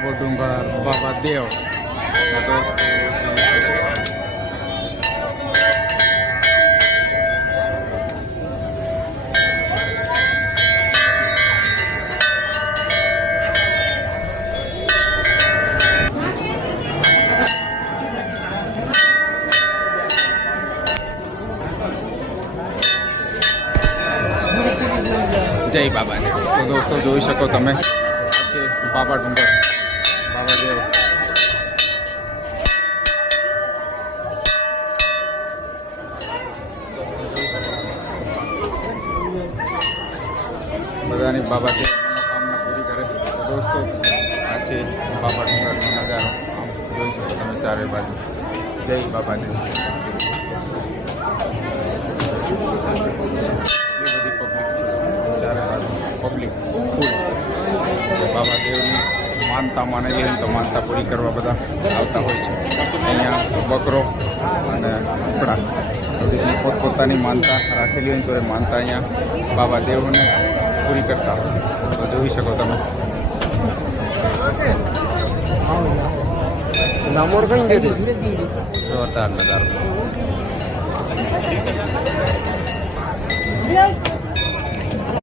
બાબો ડુંગર બાબા દેવ જય બાબા દેવ। તો દોસ્તો જોઈ શકો તમે છે બાબા ડુંગર બાબા દેવ। બધાની બાબા દેવ મનોકામના પૂરી કરે। તો દોસ્તો આ છે બાબા ડુંગરનો નજારો જોઈ શકો તમે ચારે બાજુ। જય બાબા દેવ। પબ્લિક ફૂલ બાબા દેવની માનતા માનેલી હોય તો માનતા પૂરી કરવા બધા આવતા હોય છે। અહીંયા બકરો અને કપડા બધી પોતપોતાની માનતા રાખેલી હોય તો એ માનતા અહીંયા બાબા દેવને પૂરી કરતા હોય। તો જોઈ શકો તમે જોરદાર નજારો।